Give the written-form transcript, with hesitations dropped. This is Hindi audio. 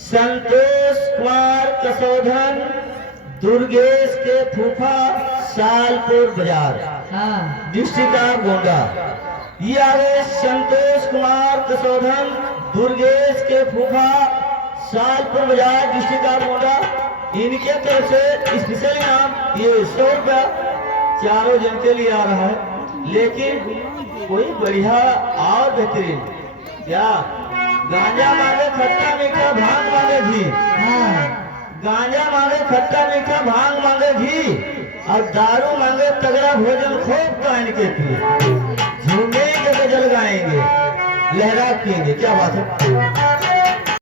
संतोष कुमार कसौधन, दुर्गेश के फूफा, सालपुर बाजार, हाँ डिस्ट्रिक्ट ऑफ गोंडा। ये आगे संतोष कुमार कसौधन, दुर्गेश के फूफा, सालपुर बाजार, डिस्ट्रिक्ट ऑफ गोंडा। इनके तरफ से स्पेशल इनाम ये 100 रुपया चारों जन के लिए आ रहा है। लेकिन कोई बढ़िया और बेहतरीन क्या गांजा मांगे खट्टा मीठा भांग मांगे घी, हाँ गांजा मांगे खट्टा मीठा भांग मांगे घी, और दारू मांगे तगड़ा भोजन खूब कान के पिए, झूमेंगे गजल गाएंगे, लहरा पिएंगे। क्या बात है।